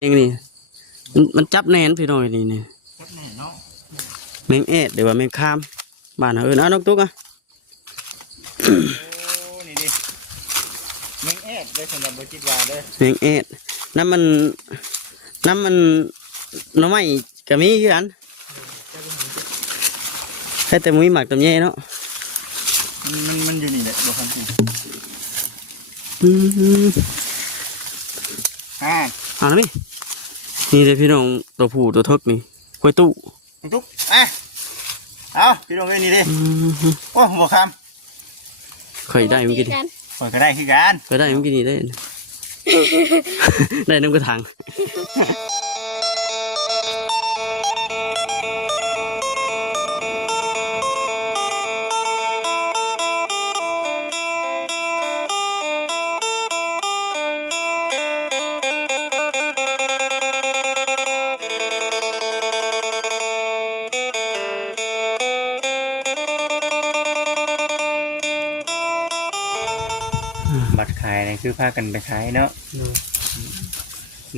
เองนี่มันจับแน่นพี่น้อยนี่นี่จับแน่เนาะแมงเอ็ดหรือว่าแมงคามบ้านเฮานะนกตุ๊กอ่ะโอ้นี่ดิแมงแอดได้สำหรับบ่จิตว่าเด้อแมงเอ็ดน้ำมันหน่อไม้ก็มีคือกันแค่แต่มุ้ยหมักตำแย่เนาะมันอยู่นี่แหละบ่ทันทีเอาแล้วนี่เลยพี่น้องตัวผู้ตัวทกนี่กล้วยตู้ตุ๊กเอาพี่น้องเอ้ยนี่ดิโอ้บ่คำเคยได้เมื่อกี้ข่อยก็ได้คือกัน เคยได้เมื่อกี้นี่ได้ ได้น้ำกระถางบัตรขายนี่คือพากันไปขายเนาะ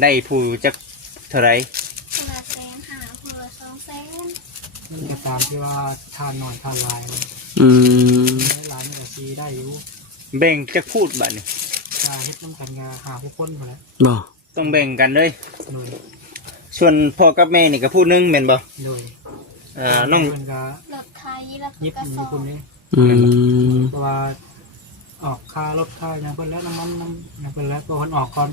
ได้ผู้จักเท่าไหร่คนละแสนหาคนละ200,000มันก็ตามที่ว่าทานหน่อยทานลายลายมันก็ซีได้อยู่แบ่งจักพูดบัดนี่จะเฮ็ดน้ำกันงาหาผู้คนมาแล้ว บ่ต้องแบ่งกันเลย โดยส่วนพ่อกับแม่นี่ก็พูดนึงแม่นบ่โดยน้องมันก็รถไทยแล้วยิบ ก็ มีคนนี้เพราะว่าออกค่ารถค่าอย่างเพิ่นแล้วน้ำมันอย่างเพิ่นแล้วตัวเพิ่นออกก่อน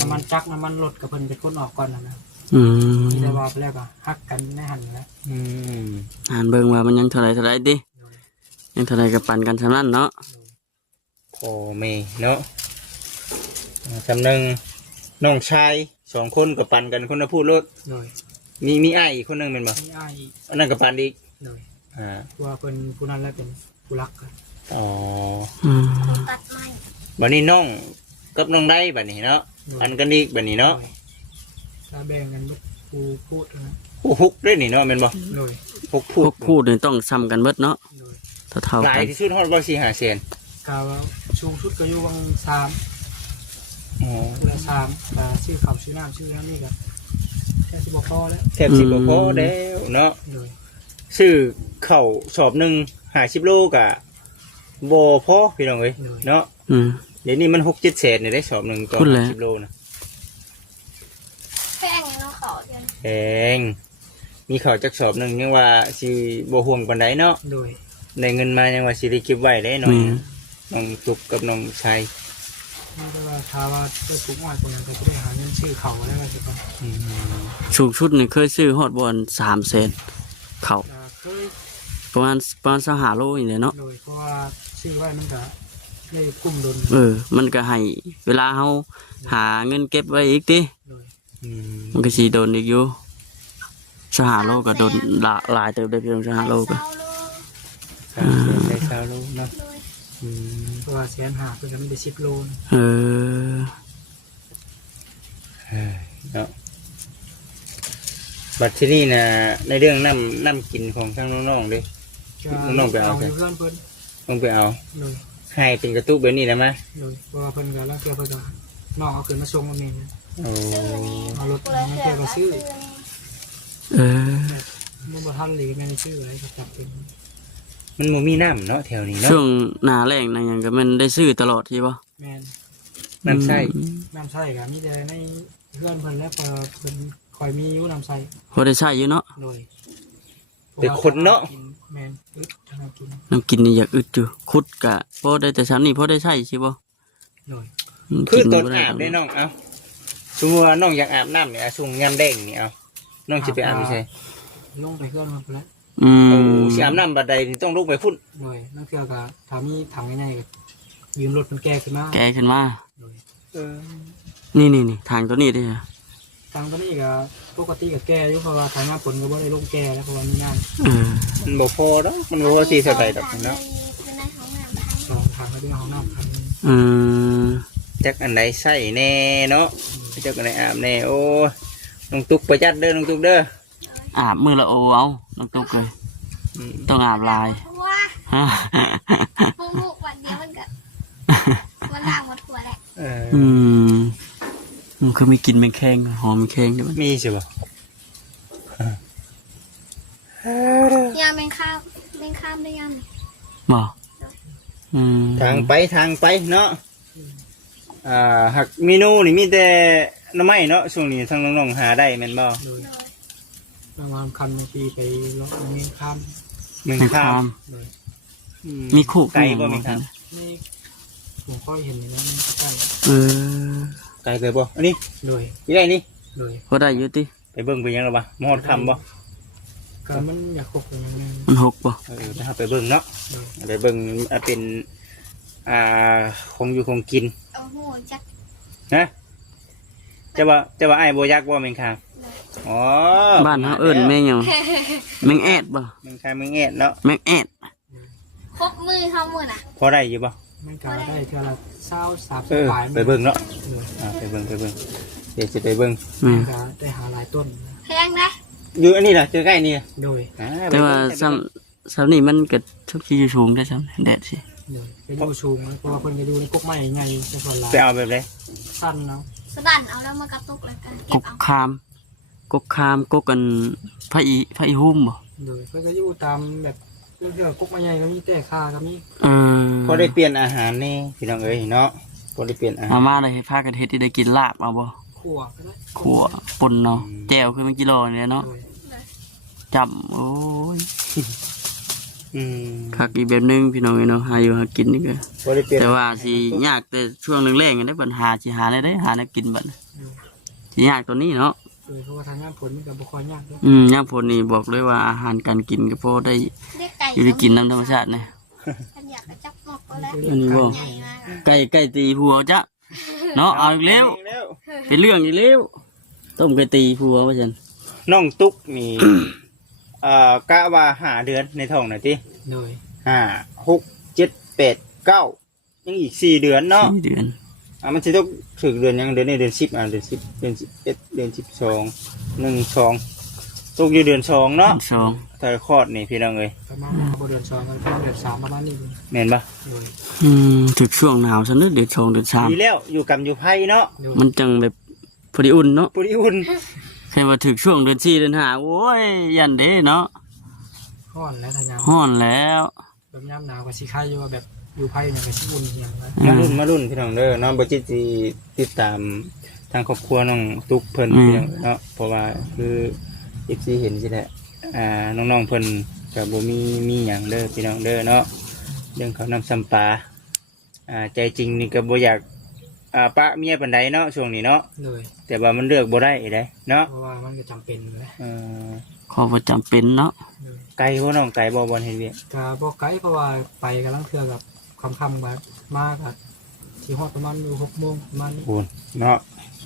น้ำมันจักน้ำมันรถกับเพิ่นเป็นคนออกก่อนนะที่ได้ว่าไปแล้วก็ฮักกันในหันแล้วอ่านเบิ่งว่ามันยังเท่าไรดิยังเท่าไรกับปั่นกันสำนั้นเนาะพ่อแม่เนาะจำหนึ่งน้องชาย2คนกับปั่นกันคนละพูดรถมีอ้ายอีกคนนึงเป็นบ่มีอ้ายอันนั้นกับปั่นอีกว่าเพิ่นผู้นั้นแล้วเป็นผู้รักกันตัดไม้บัดนี้น้องกับน้องได้บัดนี้เนาะอันกันอีกบัดนี้เนาะถ้าแบ่งกันผู้พูดนะผู้ฮุกด้วยนี่เนาะแม่นบ่ฮุกพูดนี่ต้องซ้ำกันเบิดเนาะเท่ากันหลายที่สุดฮอดบ่4-5 แสนกาวช่วงชุดก็อยู่วัง3คนละ3แต่ชื่อเขาชื่อน้ำชื่อแล้วนี่ก็แค่10 พอแล้วแค่10 พอแล้วเนาะซื้อข้าวสอบนึง50 โลก็บ่พอพี่น้องเอ้ยเนาะเดี๋ยวนี้มัน6-7 แสนนี่ได้สอบนึงต่อ50 โลนะแพงไงน้องเขาเดือนแพงมีข้าวจักสอบนึงยังว่าสิบ่ห่วงปานใดเนาะได้เงินมายังว่าสิได้เก็บไว้ได้หน่อยน้องตุกกับน้องชายไม่ได้ว่าถ้าว่าได้ปลูกอ้อยคนนั้นก็จะได้หาเงินชื่อเขาแล้วก็จะต้องสูงชุดนี่เคยซื้อฮอดบอล3 แสนเขาประมาณ25 โลอย่างเงี้ยเนาะโดยเพราะว่าชื่อไว้มันก็ได้กุ้มดุลมันก็ให้เวลาเฮาหาเงินเก็บไว้อีกติมันก็สิโดนอีกอยู่25 โลก็โดนหลายเติบได้เพียง25 โลก็ได้20 โลเนาะเพราะว่า150เพิ่นก็มันได้10 โลเนาะบัดที่นี่นะในเรื่องน้ำกินของทั้งน้องๆด้วยน้องไปเอาใช่น้องไปเอาให้เป็นกระตุ้แบบนี้นะมั้ยเพราะว่าเพิ่นก็แล้วเกี่ยวเพิ่นก็น้องเอาขึ้นมาส่งมาเองเอารถมาเกี่ยวกับชื่อมันบ่ทันเลยแม่นชื่ออะไรก็จับเป็นมันบ่มีน้ำเนาะแถวนี้เนาะช่วงหน้าแล้งนั่นหยังก็มันได้ซื้อตลอดที่บ่แม่นน้ำใช้ก็มีแต่ในเพื่อนเพิ่นแล้วเพิ่นคอยมีอยู่น้ำใช้พอได้ใช้อยู่เนาะแต่คนเนาะแม่นอึดน้ำกินนี่อยากอึดอยู่ขุดกะพอได้แต่ซ้ำนี่พอได้ใช้ใช่บ่คือตอนอาบได้น้องเอาสมมุติว่าน้องอยากอาบน้ำเนี่ยช่วงยามแดงนี่เอาน้องสิไปอาบไม่ใช่ลงไปเพื่อนมันไปแล้วสิอาบน้ำบัดใดนี่ต้องลงไปพุ่นนั่นคือก็ถ้ามีถังง่ายๆยืมรถมันแก้ขึ้นมานี่ทางตัวนี้ดิทางตัวนี้ก็ปกติกับแก้อยู่เพราะว่าทางหน้าฝนก็บ่ได้ลงแก้แล้วเพราะว่ามีงานมันบ่พอเนาะมันบ่พอสิใส่ไปดอกเนาะทางก็ได้ห้องน้ำจักอันไหนใส่แน่เนาะจักอันไหนอาบแน่โอ้น้องตุกประจัดเด้อน้องตุกเด้ออาบมือละโอเอาน้องตุกเลยต้องอาบลายมุกวันเดียวมันก็มันล้างหมดหัวแหละ มันคือมีกลิ่นแมงแคงหอมแมงแคงด้วย มีใช่ป่ะ ยามเป็นข้ามได้ยาม บ่ทางไปเนาะหักเมนูนี่มีแต่หน้ำไม้เนาะช่วงนี้ทางน้องๆหาได้แม่นบ่ โดยบางวันคันบางทีไปเลาะเมียงข้าม เมือง แมง ข้า คาม ม มีคู่ ไก่บ่แม่งครับ นี่ผมก็เห็นอยู่แล้วมันใกล้ เออ ไก่เคยบ่อันนี้ โดย ที่ได้นี่ โดย พอได้อยู่ติ ไปเบิ่งไปยังหรอบ่มอดคำบ่ ก็มันอยากคบกันยังไง มันหกบ่ นะครับไปเบิ่งเนาะ โดย ไปเบิ่งเป็นคงอยู่คงกิน เอาหูจัก นะจะว่าไอ้ายบ่ยักบ่แม่งครับอ๋อ บ้านเฮาเอิ้นแมงหยังแมงแอดบ่ แม่งครับแม่งแอดเนาะ แมงแอด ครบมือเขามือน่ะ พอได้อยู่บ่ มันก็ได้เท่าละ20-30 เออ ปลาย ไปเบิ่งเนาะ โดย ไปเบิ่งเดี๋ยวสิไปเบิ่ง แม่ มันก็ได้หาหลายต้น แพงนะ อยู่อันนี้ล่ะเจอใกล้นี่ โดย แต่ว่าซ้ำนี่มันก็ทุกที่อยู่สูงได้ซ้ำแดดสิ โดยไปดูชูงเพราะว่าคนไปดูในกุ๊กไม้ไงจะส่วนหลาย ไปเอาแบบไหน สั้นเนาะ สดันเอาแล้วมากระตุกแล้วกัน ก เก็บ ก เอา คามกกคามกกกันพระอีหุ่มบ่ โดยก็จะอยู่ตามแบบเรื่องกุ๊กไม้ใหญ่ก็มีแต่ค่าก็มี พอได้เปลี่ยนอาหารนี่พี่น้องเอ้ยเนาะพอได้เปลี่ยนอาหาร มาเลยพากันเฮ็ดที่ได้กินลาบเอาบ่ ขั่วก็ได้ ขั่วป่นเนาะแจ่วคือมันกิโลนี่เนาะ โดย จำโอ้ย อืม คักอีกแบบนึงพี่น้องเอ้ยเนาะหาอยู่หากินนี่ก็ พอได้เปลี่ยน แต่ว่าสิยากแต่ช่วงแรงๆได้ปัญหาสิหาได้หาได้กินบัดสิยากตัวนี้เนาะ โดยเพราะว่าทางงานผลมันก็บ่ค่อยยากด้วย ยามฝนนี่บอกเลยว่าอาหารการกินก็พอได้ เรียกไก่ อยู่ได้กินน้ำธรรมชาตินะ ฉันอยากกระจับหมกก็แล้ว อันนี้บ่ ใหญ่มากอะ ไก่ตีผัวจ้ะเนาะเอาอีกแล้วเป็นเรื่องอีกแล้วต้มไก่ตีผัวว่าซั่น น้องตุ๊กนี่ กะว่าหาเดือนในท้องหน่อยติ โดย 5 6 7 8 9ยังอีก4เดือนเนาะ 4 เดือน มันสิต้องถึงเดือนยังเดือนนี้เดือน10เดือน10เดือน11เดือน12 1 2ตกอยู่เดือน2เนาะ สอง ถ้าคลอดนี่พี่น้องเอ้ย ประมาณนั้นบ่เดือน2กันประมาณเดือน3ประมาณนี้ แม่นบ่ โดย ถึงช่วงหนาวซะนึกเดือน2เดือน3 ดีแล้วอยู่กับอยู่ไผเนาะ โดย มันจังแบบพอดีอุ่นเนาะ ปุริอุ่น แค่ว่าถึงช่วงเดือน4เดือน5โอ้ยยันเด้เนาะ ร้อนแล้วทางยาม ฮ้อนแล้ว แบบยามหนาวก็สิคล้ายอยู่ว่าแบบอยู่ไผเนี่ยก็สิอุ่นอย่างนั้น มารุ่นพี่น้องเด้อเนาะบ่จิตสิติดตามทางครอบครัวน้องตุ๊กเพิ่นพี่น้องเนาะเพราะว่าคือ FC เห็นสิแหละน้องๆเพิ่นก็บ่มีหยังเด้อพี่น้องเด้อเนาะเรื่องเขาวนำซ้ำปลาใจจริงนี่ก็บ่อยากปะเมียปานใดเนาะช่วงนี้เนาะ โดย แต่ว่ามันเลือกบ่ได้เด้เนาะ เพราะว่ามันก็จำเป็นแหละ ขอบ่จำเป็นเนาะ โดย ไกลบ่น้องไกลบ่บ่เห็นเวียก ก็บ่ไกลเพราะว่าไปกำลังเทื่อกับค่ำๆมาก็สิฮอดประมาณอยู่6 โมงประมาณนี้ โอ้เนาะ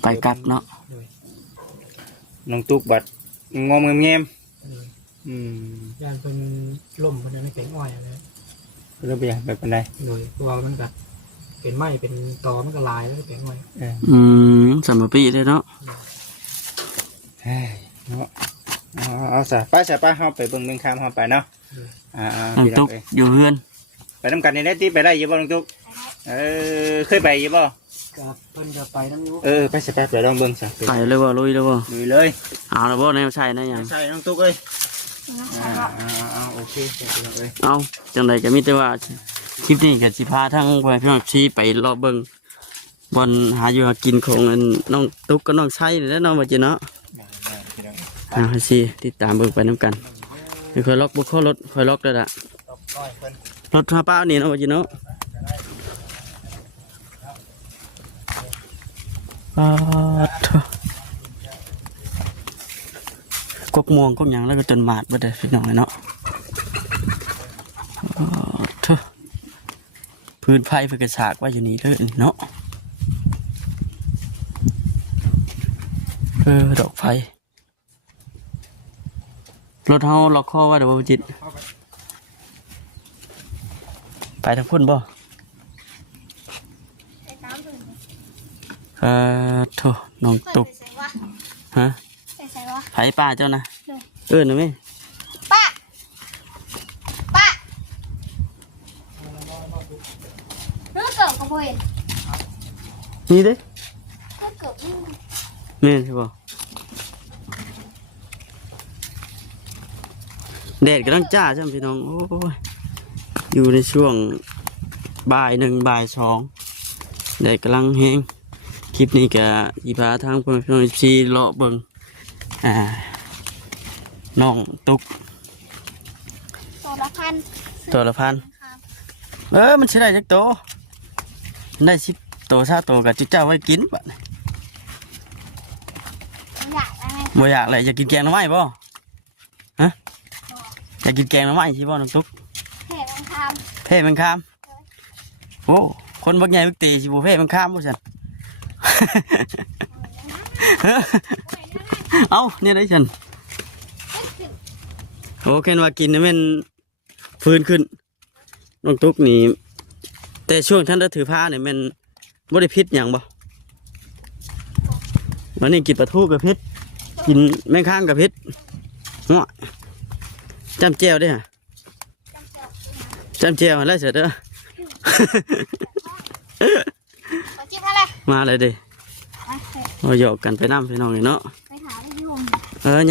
ไปกลับเนาะ โดย น้องตุ๊กบัดงอมแงม โดย อืม ย่านเป็นล่มเป็นอะไรเป็นอ้อยอะไร เรื่องไปอย่างแบบปานใด โดยเพราะว่ามันก็เป็นไม้เป็นตอมันก็ลายแล้วก็เป็นอ้อย สำหรับปีเลยเนาะ เฮ้ยเนาะเอาซะไปเฮาไปเบิ่งข้ามเฮาไปเนาะน้อง พี่น้อ ตุ๊ ง ก เอ้ย อยู่เฮือน ไปนำกันในได้ที่ไปได้อยี่บ่น้องตุ๊กเคยไปอยี่บ่ กับเพิ่นจะไปน้ำยู ไปสิไปลองเบิ่งซะ ไปเลยว่าลุยเลยว่า ลุยเลย เอาแล้วบ่ในใช่นะยัง ใช่น้องตุ๊กเอ้ยโอเคพี่น้องเอ้ย เอาจังไดก็มีแต่ว่าคลิปนี้ก็สิพาทั้งพ่อพี่น้องชี้ไปรอบเบิ่งบอนหาอยู่หากินของน้องตุ๊กกับน้องไส้นี่แหล้วน้องว่าจิเนาะให้สิติดตามเบิ่งไปนํกันไม่ค่อยล็อกบ่เข้ารถค่อยล็อกแล้วล่ะรถหาป้านี่เนาะว่าจิเนาะเถอะกกม่วงกกหยังแล้วก็ต้นหมากเบิดเด้อพี่น้องเนาะเถอะพื้นไผ่เพื่อกระฉากไว้อยู่นี่เลยเนาะดอกไผ่รถเฮาล็อกคอไว้เดี๋ยวบ่จิตไปทางพุ่นบ่ ไปตามถึง โถน้องตุก ใส่วะ ฮะ ใส่วะ ไผ่ป้าเจ้านะ เลย นะแม่ ป้าป้าเรื่องเกิดกับพ่อเห็น นี่เด้ เรื่องเกิดนี่ แม่นใช่ป่ะแดดกำลังจ้าใช่ไหมพี่น้องโอ้ยอยู่ในช่วงบ่ายหนึ่งบ่ายสองแดดกำลังแห้งคลิปนี้ก็อีพาทางพี่น้องชีเลาะเบิ่งน้องตุ๊ก ตัวละพัน ตัวละพัน ครับ มันใช่ได้จักโตได้10 โต20 โตกับจุเจ้าไว้กินบัดนี้ อยากอะไร บ่อยากอะไรอยากกินแกงหน่อไม้บ่ฮะอยากกินแกงหน่อไม้ใช่บ่น้องตุ๊ก เห็ดมันท เพ่มันข้ามโอ้คนบักใหญ่บักตีสิบ่เพ่มันข้ามบ่ซั่น เอ้าเนี่ยได้ฉันโอเคว่ากินนี่มันฟื้นขึ้นน้องตุ๊กนี่แต่ช่วงท่านได้ถือผ้าเนี่ยมันบ่ได้พิษหยังบ่วันนี้กินปลาทูกับพิษกินแมงข้างกับพิษหัวจำเจียวได้ฮะจำเจียวแล้วเสร็จเด้อ ำขอจิ้มอะไร มาเลยดิเราหยอกกันไปน้ำไปน้องนี่เนาะ ไปหาได้ยุ่ง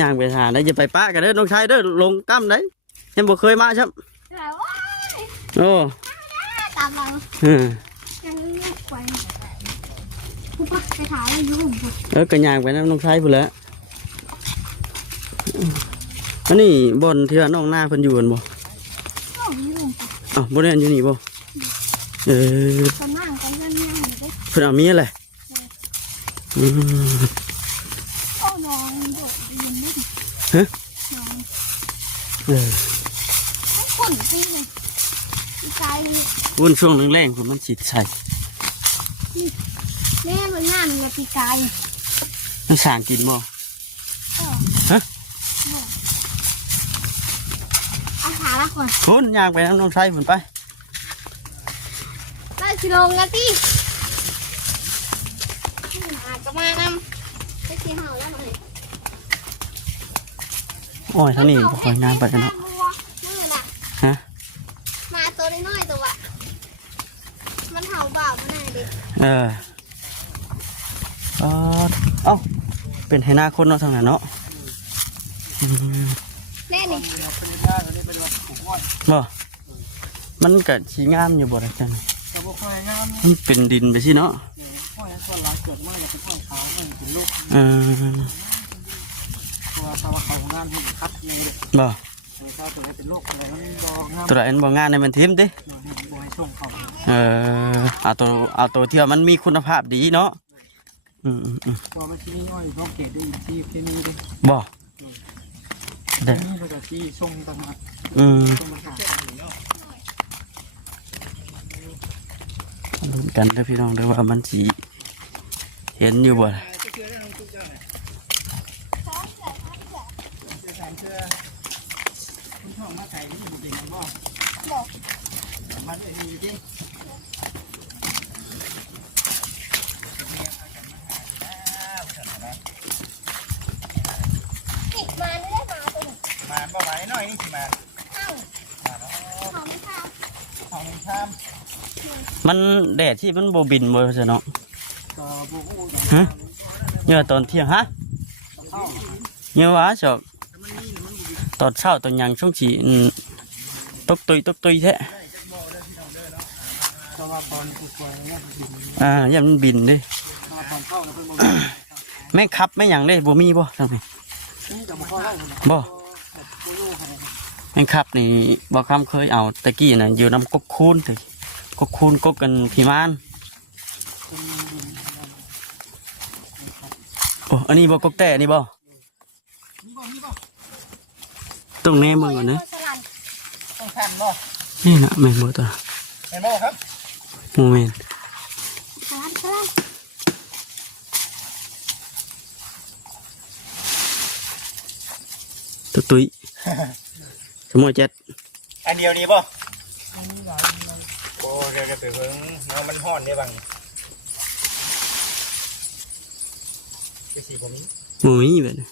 ย่างไปหาได้จะไปป้ากันเด้อน้องชายเด้อลงกั้มได้ยังบ่เคยมาใช่ไหม แต่ว่า โอ้ ตามเรา อืม ยังเรียกไปปุ๊บไปหาได้ยุ่ง ก็ย่างไปน้ำน้องชายพุ่นแหล้วอันนี้บ่อนที่ว่าน้องหน้าเพิ่นอยู่กันบ่ ก็ยุ่ง อ้าวบ่ได้อันอยู่นี่บ่เออ ตอนนั่งกันนั่งนั่งอยู่ด้วย เพิ่นเอาเมียแหละอืม โอ้น้องโดดมันไม่ดี ฮะ น้อง เออ ไม่ขุ่นจริงเลยดีใจ วุ่นช่วงแรงๆผมมันสิใส่ แม่มันหน้ามันจะปีกาย มันสร้างกินบ่ฮะ อาหารละคน พุ่นย่างไปน้ำน้องชายพุ่นไป ได้ชิลงแล้วที่อาจจะมานำไปที่เห่าแล้วหน่อย โอ้ยเท่านี้บ่ค่อยงานไปกันเนาะ นี่แหละ ฮะ มาตัวน้อยๆตัวมันเห่าเบามันไหนดิ เออเอ้าเป็นให้หน้าคนเนาะทางนั้นเนาะอืม แน่นี่ บ่มันก็สีงามอยู่บ่ได้จัง แต่บ่ค่อยงาม มันเป็นดินไปสิเนาะ ค่อยส่วนหลายเกิดมากอย่าเป็นค่อยขาวให้เป็นลูก เออ ตัวถ้าว่าเขางานให้คัดยังไง บ่ ถ้าตัวให้เป็นลูกอะไรมันบ่งาม ตัวไหนบ่งานในมันทิมติ บ่ให้ส่งเขา เอาตัวที่ว่ามันมีคุณภาพดีเนาะอืม พอมันที่นี่ย่อยต้องเกตได้ที่แค่นี้เด้ บ่เด้อ นี่เราจะที่ส่งต่างหาก อืม ส่งต่างหาก ลุ้นกันเด้อพี่น้องเด้อว่ามันสิเห็นอยู่บ่ติดมาไม่ได้มาตัวหนึ่ง มาบ่ไหวหน่อยนี่สิมา เข้าเขาไม่เข้า ของชาม มันแดดที่มันบ่บินบ่ซะเนาะ ก็บ่ฮู้ ฮะเนี่ยตอนเที่ยงฮะเนี่ยว่าจอกตอนเช้าตอนยังช่วงสิตกตุยแท้ ก็ว่าตอนผู้ป่วยเนี่ยบิน อย่ามันบินเด้ มาตอนเข้าแล้วเพิ่นบ่ แม่งขับแม่งหยังเด้บ่มีบ่ทางนี้ นี่จะบ่ค่อยได้ บ่ บ่อยู่ให้ แม่งขับนี่บ่คำเคยเอาตะกี้น่ะอยู่นำกกคูนติกกคูนกกกันพิมานโอ้อันนี้บ่กกแต่อันนี้บ่ตรงนี้มึงก่อนนะ ต้องทันบ่ นี่น่ะแม่นบ่ตัว เห็นบ่ครับ โมเมนต์ สลัดสลัด ตุ้ยสมมติเจ็ด อันเดียวนี้บ่โอ้เดี๋ยวไปเบิ่งน้ำมันฮ้อนได้บังคือสิบ่มี โมมีแบบนี้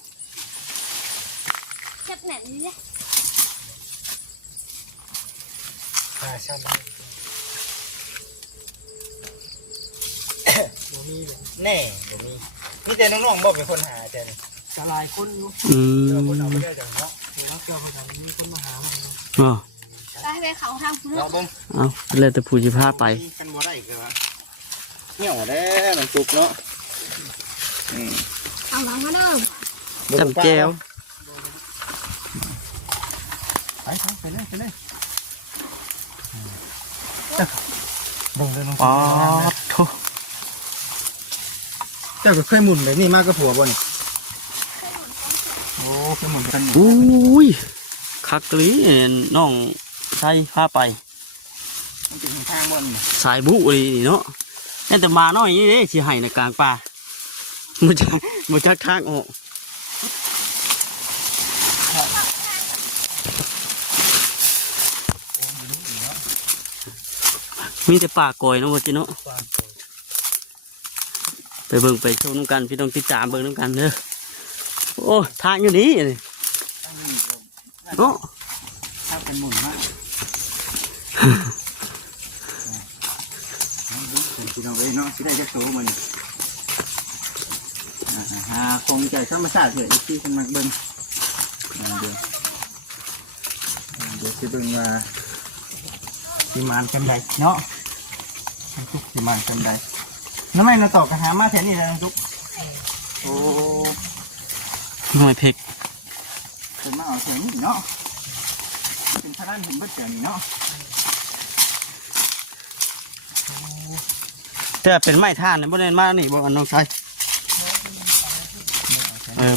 จับแหนนี่เลย ชามบ่มีแน่บ่มี นี่แต่น้องๆบอกเป็นคนหาแต่นี่ จะหลายคนอยู่ คนเอาไปได้จากเนาะ ถือว่าเกี่ยวกับมีคนมาหาเรา อ๋อ ไปเขาทางเพื่อ เราเบิ่ง เอาแล้วแต่ผู้สิพาไป กันบ่ได้คือว่าเหี่ยวแด้มันสุกเนาะ เอาหลังมาเริ่ม จำแก้ว ไปเลยเบิ่งเลยน้อง อ๋อโถ เจ้าก็เคยหมุนแบบนี้มากกับผัวบ่นี่โอ้เคยหมุนกัน อุ้ยคักกะลีน้องใส่พาไป มันเป็นทางบ่นี่ สายบุเลยนี่เนาะนั่นแต่มาน้อยนี่เด้สิให้ในกลางป่ามันจะทางออกมีแต่ป่ากอยเนาะว่าจิเนาะไปเบิ่งไปชมน้ำกันพี่ต้องติดตามเบิ่งน้ำกันเด้อโอ้ทางอยู่นี่นี่เนาะ ถ้าเป็นหมุนมากพี่น้องเอ้ยเนาะสิได้จักโตมันคงใจธรรมชาติเลยที่คนมักเบิ่งเดี๋ยวสิเบิ่งว่าสิมานกันใดเนาะทุกสิมานกันใดน้ำมันเราตอกกระหามาแถวนี้เลยทุกโอ้ หน่อยเพก เป็นมาเอาแถวนี้เนาะเป็นพระด้านเห็นเบิดแถวนี้เนาะ แต่เป็นไม้ท่านเนี่ยบ่ได้มานี่บ่อันน้องชาย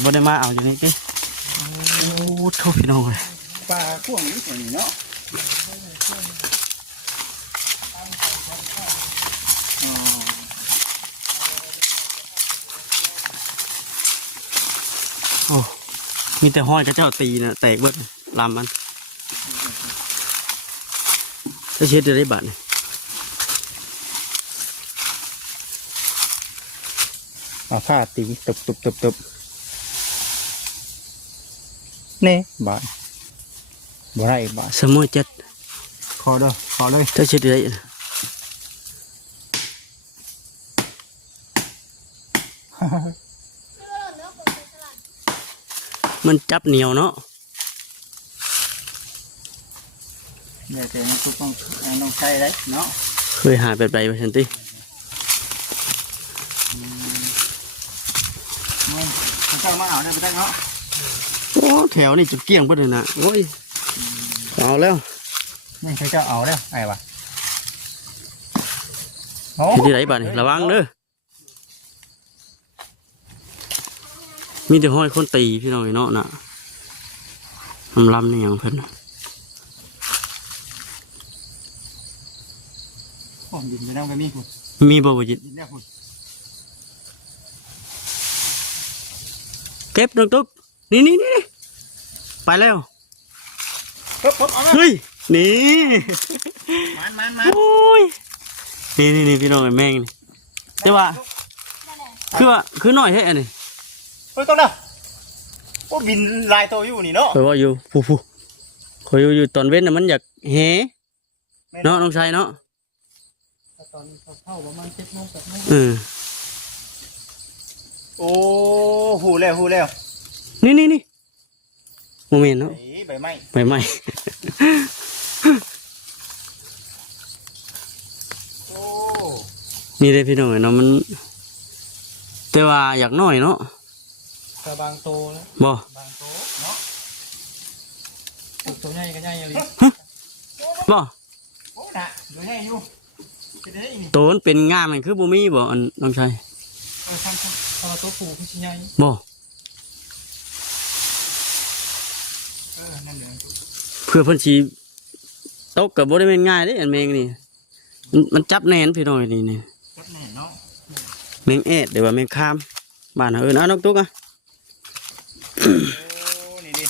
บ่ได้มาเอาอยู่นี่ติโอ้โทษพี่น้องเลย ปลาพ่วงนี้แถวนี้เนาะ โอ้มีแต่ห้อยกับเจ้าตีนะแตกเบิดลำมันจะเช็ดได้บาทนี่ เอาผ้าตีตบเน่บาทบ่ได้บาท สมอเจ็ด ขอเด้อขอเลย จะเช็ดได้มันจับเหนียวเนาะ เดี๋ยวเจอน้ำซุปต้องใช้ได้เนาะ เคยหาแบบใดมาฉันติ มันเจ้ามาเอาได้ไปได้เนาะ โอ้แถวนี่จุดเกี้ยงเบิดเลยนะโอ้ยเอาแล้ว นี่เขาเจ้าเอาได้ไอ้วะโอ้ เช็ดได้บาทนี่ระวังเด้อมีแต่ห้อยคนตีพี่น้องเนาะน่ะลำนี่ยังเพิ่น ผมยินไปนั่งไปมีคุณ มีบ่บ่จิต ยินได้คุณ เก็บน้องตุ๊กนี่ไปแล้ว ปุ๊บเอามา เฮ้ยนี่ มัน โอ้ยนี่พี่น้องไอ้แมงนี่แต่ว่าคือหน่อยแท้อันนี้ เฮ้ยต้องเด้อโอ้บินลายตัวอยู่นี่เนาะ คอยว่าอยู่ผู้คอยอยู่ตอนเว้นน่ะมันอยากแหเนาะน้องชายเนาะ ตอนเข้าประมาณ7 โมง 8 โมง โอ้หูแล้ว นี่โมเมนต์เนาะ ใบไม้ ใบไม้ โอ้ นี่เลยพี่น้องเนาะมันแต่ว่าอยากน้อยเนาะ แต่บางโตแล้ว บ่ บางโตเนาะตัวใหญ่ก็ใหญ่เลย บ่ โอ้น่ะดูแน่อยู่จะได้นี่ ตัวมันเป็นงามมันคือบ่มีบ่อันน้องชาย ทำพอตัวผูกชิ้นใหญ่ บ่ นั่นเลย เพื่อเพิ่นสิตกก็บ่ได้แม่นง่ายเด้อันแมงนี่มันจับแน่นพี่น้องนี่ จับแน่เนาะ แมงแอดเดี๋ยวว่าแมงคามบ้านเฮาเอิ้นเอานกตุ๊กอ่ะ โอ้นี่ดิ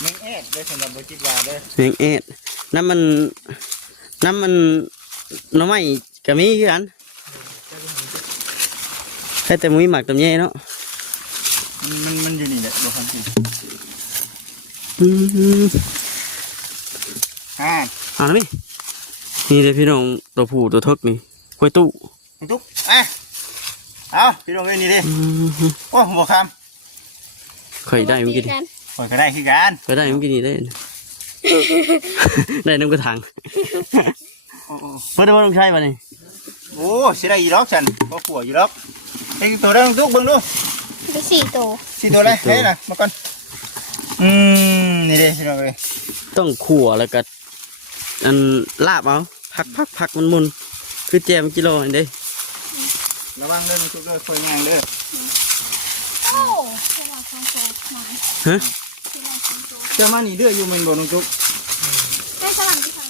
แมงแอดได้สำหรับโบจิตวาเด้อ แมงแอดน้ำมันหน่อไม้ก็มีคือกันแค่แต่มีหมักตำแย่เนาะ มันอยู่นี่แหละดูความจริง อืม อ่า เอาละมินี่เลยพี่น้องตัวผู้ตัวทกนี่กล้วยตู้ ทุกอ่ะ เอาพี่น้องเอ้ยนี่ดิโอ้บ่ค เคยได้เมื่อกี้นี่ ำข่อยก็ได้คือกัน เคยได้เมื่อกี้นี่ได้ ได้น้ำกระถางเพื่อนว่าต้องใช้มานี่ โอ้สิได้อีดอกฉันก็ขัวอยู่ดอกเอ็งตัวได้ลองทุกเบิ่งดู ไป4ตัว สี่ตัวเลยเฮ้ยนะมาก่อนนี่ดิพี่น้องเอ้ย ต้องขั่วแล้วก็อันลาบเอาพักมันมุนคือแจมกิโลอันเด้ ระวังเด้อมันทุกเด้อคุยงานเด้อ โอ้เวลาทำตัวหมา ฮะ เวลาทำตัว เจ้ามานี่เด้ออยู่เมืองบ่น้องจุ๊บ ได้สลับที่ค่ะ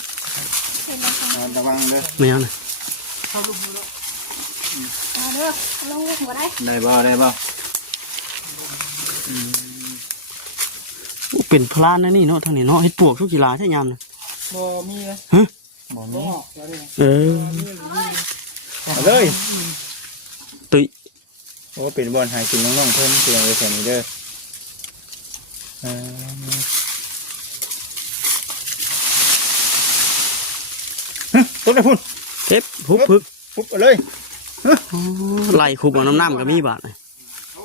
เห็นแล้วค่ะ ระวังเด้อ ไม่เอานะ เอาเด้อลงลูกหัวได้ ได้บ่ได้บ่ เป็นพลานนะนี่เนาะทางนี้เนาะเฮ็ดปวกทุกกีฬาใช่ยามนะ บ่มีเลย ฮะ บ่มี เออ เอาเลย ตุย โอ้เป็นบ่อนหากินน้องๆเพิ่นเสียงไว้แถวนี้เด้อต้นได้พุ่น เจ็บหุบพึก ปุ๊บเอาเลย ไล่คุบเอาน้ำก็มีบาทเลย โอ้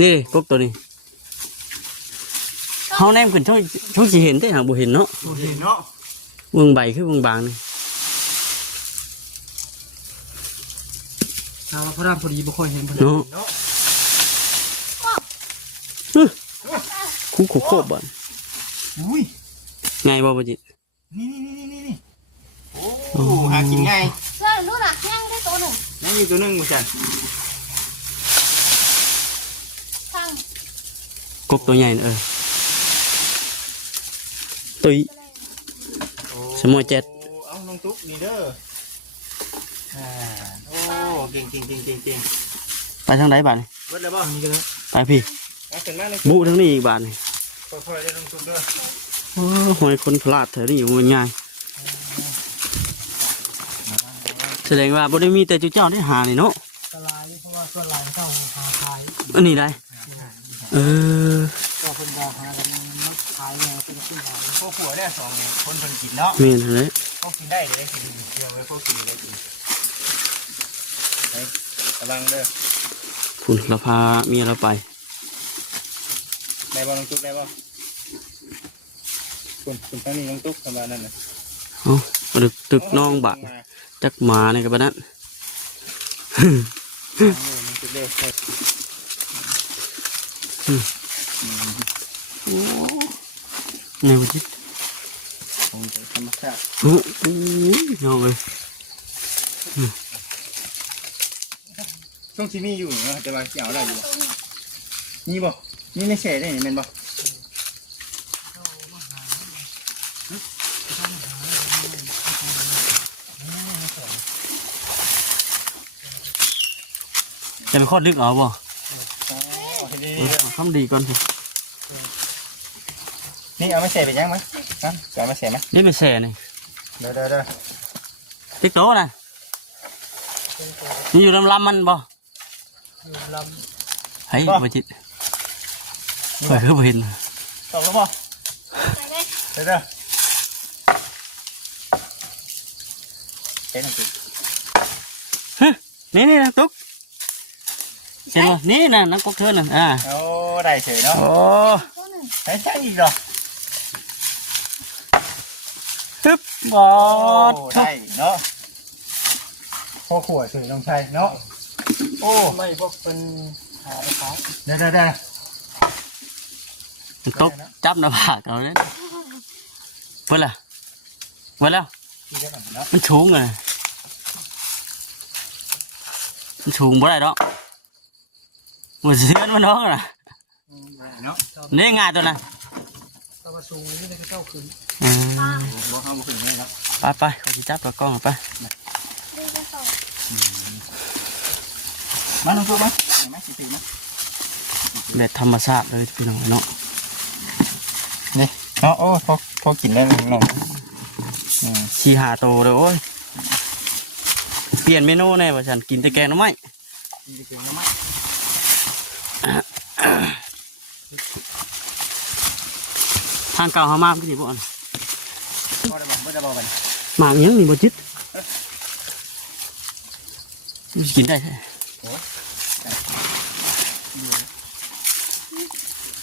นี่ นี่พวกตัวนี้เขาแนมขึ้นช่วยสิเห็นแต่หางบ่เห็นเนาะ เห็นเนาะ เบิ่งใบคือเบิ่งบางนี่ ถ้าว่าพระรามพอดีบ่ค่อยเห็นเพิ่น เนาะ เนาะ คุกโคบบ่ อุ้ย ไงบ่บ่จิ นี่โอ้หากินง่าย เสื้อรู้หนักย่างได้ตัวหนึ่ง นั่นอยู่ตัวนึงมึงจัน ข้าง กบตัวใหญ่น่ะตุยสมอเจ็ด เอาน้องตุ๊กนี่เด้อโอ้เก่ง ไปทางไหนบาทนี่ เบิดแล้วบ่นี่ก็แล้ว ไปพี่ เอาขึ้นมาเลย บุทางนี้อีกบาทนี่ ค่อยๆได้น้องตุ๊กเด้อ โอ้หอยคนพลาดเถอะนี่มันง่ายแสดงว่าบ่ได้มีแต่จุเจ้าได้หานี่เนาะ ตลายเพราะว่าส่วนหลายเข้าหาขาย อันนี้ได้เออ ก็เพิ่นก็หากันขายแนวเป็นขึ้นหลาย พวกผัวได้สองคนเพิ่นกินเนาะ แม่นเลย พวกกินได้เลยกินเดียวไว้พวกกินได้กินระวังเด้อ คุณเราพาเมียเราไป ได้บ่น้องตุ๊กได้บ่คุณตั้งนี่น้องตุ๊กประมาณนั้นน่ะ เอ้ามาดึกตึกน้องบะจักหมาในกับนั้น น้องตุ๊กเด้อ ไงวะจิ ของธรรมชาติ โอ้ยน้องเลย ช่วงที่มีอยู่เนาะแต่ว่าเอาได้อยู่นี่บ่นี่ในแช่ได้แม่นบ่ จะเป็นข้อดึกเอาบ่ อ๋อนี่ ทำดีก่อนสิ นี่เอามาแช่ไปยังมั้ยฮะเอามาแช่มั้ย นี่ไปแช่นี่ เด้อ ติ๊กโตนะนี่อยู่ลำมันบ่ อยู่ล เฮ้ยบ่จิเฮ้ยคือบ่เห็น ตอบแล้วบ่ ไปเลย เด้อเป็นจัง นี่นะตุ๊กเห็นบ่นี่นะนักกกเธอน่ะโอ้ได้เฉยเนาะ โอ้ ตัวหนึ่ง ใช่อีกเหรอ ตึ๊บบอด ได้เนาะพ่อขวดเฉยน้องชายเนาะโอ้ ำไม่พวกเป็นหาขาย เด้อ ตกจับหน้าผากเอาเนี่ยเพิ่นล่ะเพิ่นแล้ว ที่ได้เนาะ มันชูงเลยมันชูงบ่ได้ดอกมันเสือนมันน้องน่ะ เนาะ นี่ง่ายตัวน่ะ ตะวันสูงนี่ได้เข้าขึ้น บ่เข้าบ่ขึ้นเลยเนาะ ไปขอสิจับตัวกล้องไป ดูกันต่อ มาน้องตุ๊กมั้ยไหมสิมั้ย แบบธรรมชาติเลยพี่น้องเนาะ นี่เนาะโอ้พอกินได้น้อง ชีหาโตเลยโอ้ยเปลี่ยนเมนูแน่ว่าฉันกินแต่แกงหน่อไม้ กินไปถึงน้ำมัน ทางเก่าหามากพี่บ่อน บ่ได้บ่กัน หมากยังนี่บ่จิต กินได้ใช่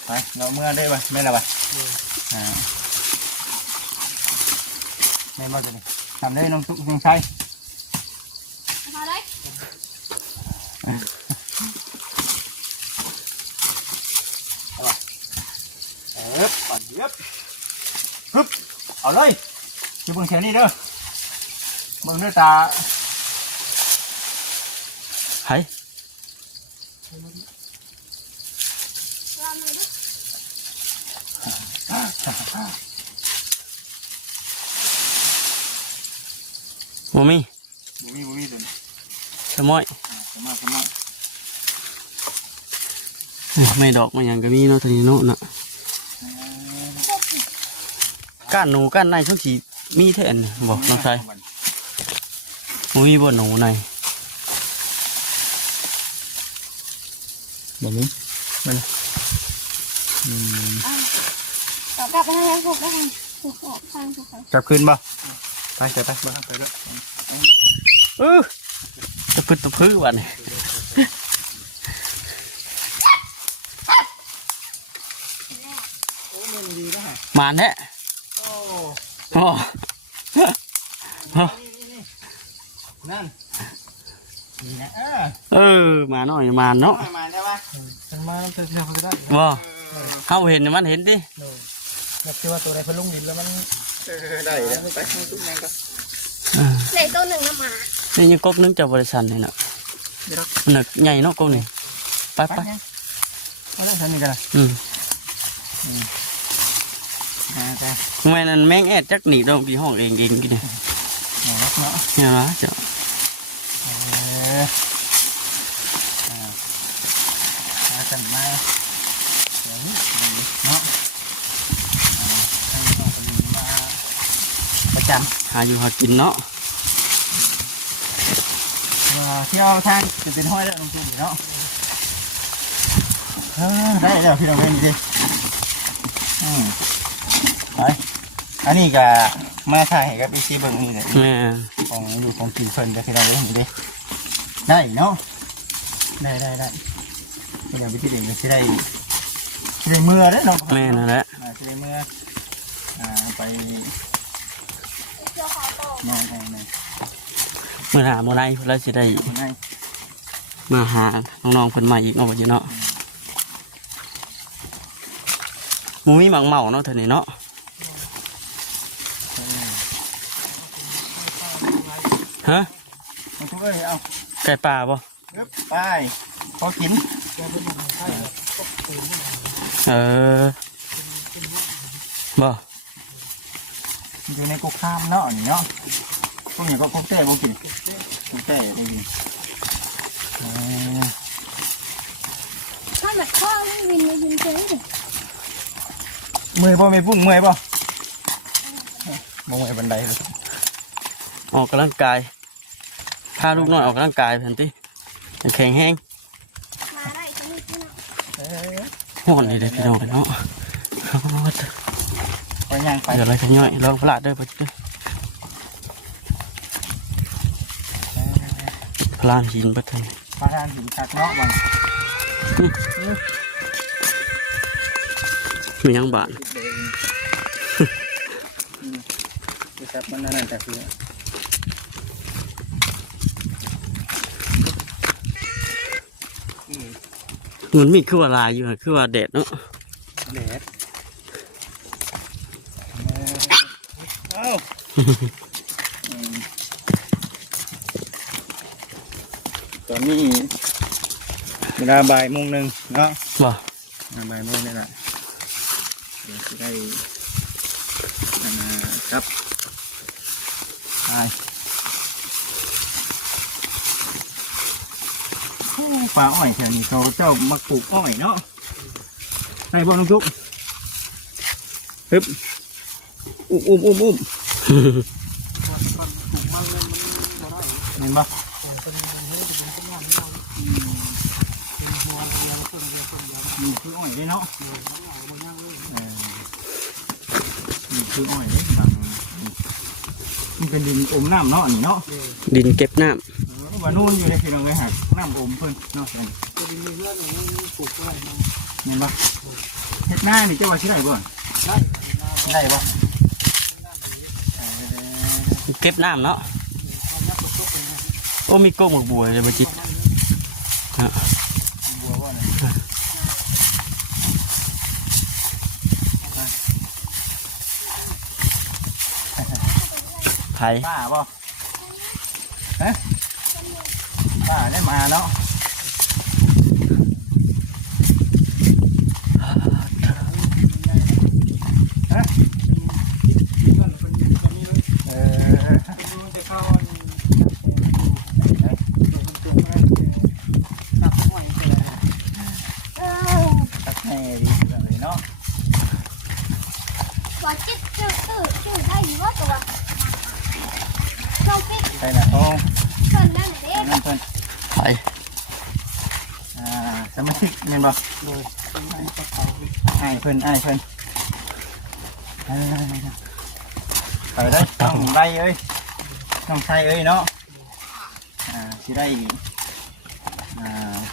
ไปเราเมื่อได้ป่ะไม่ละป่ะไม่มาจะนี่ทำได้น้องตุ๊กน้องชาย มาเลย ก่อนเย็บฮึบเอาเลยอยู่บนแขนนี่เด้อมึงด้วยตา ไห้ รอหน่อยนะ บ่มี บุมีเดิน สมอย สมา ไม่ดอกไม่หยังก็มีเนาะทีนี้เนาะน่ะก้านหนูก้านในช่วงสีมีแทนบอกน้องชายบ่มีบ่หนูใน แบบนี้มัน ต่อกลับไปให้ผูกได้ผูกออกข้างผูกข้าง กลับคืนบ่ไปเดี๋ยวไปบ้าไปแล้ว ตะพื้นตะพื้นวันนี้มาแน่โอ้ นั่นนี่นะมาหน่อยมาเนาะ มาใช่ปะ ฉันมาตั้งแต่เช้าก็ได้ บ่เข้าเห็นมันเห็นดิ แบบที่ว่าตัวใดเพิ่นลงดินแล้วมัน ได้แล้วไปตุ๊กแมงก็ เหลือตัวหนึ่งนะหมา นี่ยังก๊กนึงจากบริษัทนี่น่ะมันน่ะใหญ่เนาะก๊กนี่ไป มาแล้วฉันนี่กัน ทำไมนั่นแมงแอดจักหนีดองที่ห้องเองกินเนี่ย เนาะ เนี่ยนะเจ้า มาจันมาเนาะประจ หาอยู่หากินเนาะ ำเที่ยวทางจะเป็นห้อยแล้วลงทุนเนาะได้แล้วพี่น้องเล่นดิไปอันนี้ก็มาถ่ายให้กับพี่ซีเบิ้งนี่เลย แม่ ของอยู่ของกินเพิ่นได้พี่น้องเล่นดิได้เนาะได้พี่น้องไปที่เด่นก็จะได้เมื่อได้เนาะ แม่นั่นแหละ จะได้เมื่อไป เจ้าขอโต นอน เมื่อหาโมไนเพื่อจะได้ ง่าย มาหาน้องๆเพิ่นมาอีกเนาะว่าอยู่เนาะหมูมีหมังเมาเนาะเท่านี้เนาะ ฮะ มันทุกเอ้ยเอา ไก่ป่าบ่ ไปพอกิน เออบ่ อยู่ในกุกข้ามเนาะนี่เนาะพวกนี้ก็กุกเต้บ่กินกุกเต้บ่กิน ถ้าแบบข้อไม่วินไม่ยินเจ๊ดิ เมื่อยบ่ไม่พุ่งเมื่อยบ่เมื่อยบันไดเลย ออกกำลังกายพาลูกน้อยออกกำลังกายเพิ่นติแข็งแห้ง มาได้ชนิดนี้นะ ฮ้อนนี่เด้อพี่น้องเนาะ ไปย่างไป เดี๋ยวอะไรกันย่อยลองพลาดเด้อบ่จิพลานหินบ่ทัน ปลาทานหินคักเนาะบัง มีหยังบาด ดูสัตว์มันนั่นแต่คือ มันมีคือว่าลายอยู่คือว่าแดดเนาะ แดดเอ้าตอนนี้เวลาบ่ายโมงหนึ่งเนาะ บ่ บ่ายโมงนี่แหละเดี๋ยวจะได้ครับไปปลาอ้อยแถวนี้เขาเจ้ามาปลูกอ้อยเนาะใส่บ่อน้องจุ๊บฮึบอุ้มเห็นปะนี่คืออ้อยเลยเนาะนี่คืออ้อยเลยมันเป็นดินอมน้ำเนาะนี่เนาะ ดินเก็บน้ ใบ ว่านู่นอยู่ในพี่น้องเลยหักน้ำอมเพิ่นเนาะ จะมีเพื่อนหนูปลูกไว้ เห็นปะเฮ็ดหน้านี่เจ้าว่าสิได้บ่ได้ปะ เก็บน้ำเนาะโอ้มีโก้หมกบัวเลยมาจิตฮะ บัวว่าเนี่ย ไผ่ ป้าบ่ฮะป้าได้มาเนาะจะเข้าตักหอยเลย ตักแห่ดีเลยเนาะ ว่าจิตชื่อได้อยู่ว่าตัวเราคิด ไปนะโอ้ เพิ่นนั่นเด้ นั่นเพิ่น ไผ่ สมาชิกเห็นบ่ โดย อ้ายเพิ่นไปได้ต้องได้เอ้ยต้องใช้เอ้ยเนาะสิได้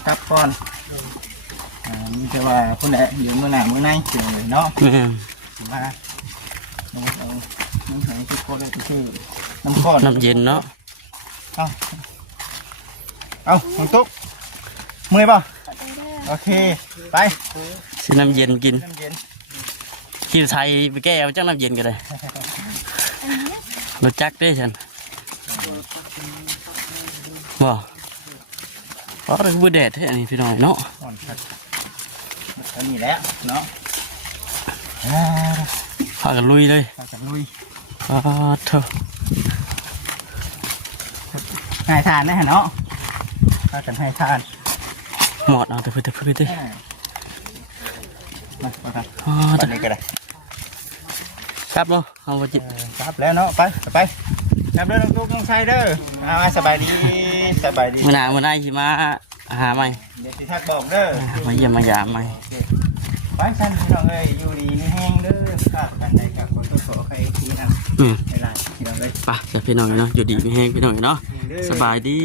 กลับก่อนมีแต่ว่าคนแหละอยู่เมื่อหน้ามื้อในสิเลยเนาะ แม่น มาน้ำแข็งทุกคนเลยที่น้ำก้อน น้ำเย็นเนาะ เอาน้ำตุ๊กมือป่ะโอเคไป สิน้ำเย็นกิน น้ำเย็น ขี้ไทยไปแก้เอาจังน้ำเย็นกันเลยรถจักรด้วยฉันบ่เพราะเราบูแดดให้อันนี้พี่น้อยเนาะ อ่อนครับอันนี้แหละเนาะ พากันลุยเลย ไปจับลุย เถอะ ให้ทานนะฮะเนาะพากันให้ทาน หมดเอาแต่เพื่อเด้ มาครับ เถ ตอ อะ นนี้ก็ได้ ครับเนาะเอาไปจิต ครับแล้วเนาะไปครับเด้อน้องตุ๊กน้องชายเด้อสบายดี มื่อหน้าสิมาหาใหม่ เดี๋ยวสิทักบอกเด้อ มาเยี่ยมมายามใหม่ ไปฉันพี่น้องเอ้ยอยู่ดีมีแห้งเด้อครับกันได้กับคนตัวโสใครทีนั่น อืม ไม่ไรพี่น้องเอ้ย ไปจะพี่น้อยเนาะอยู่ดีไม่แห้งพี่น้อยเนาะสบายดี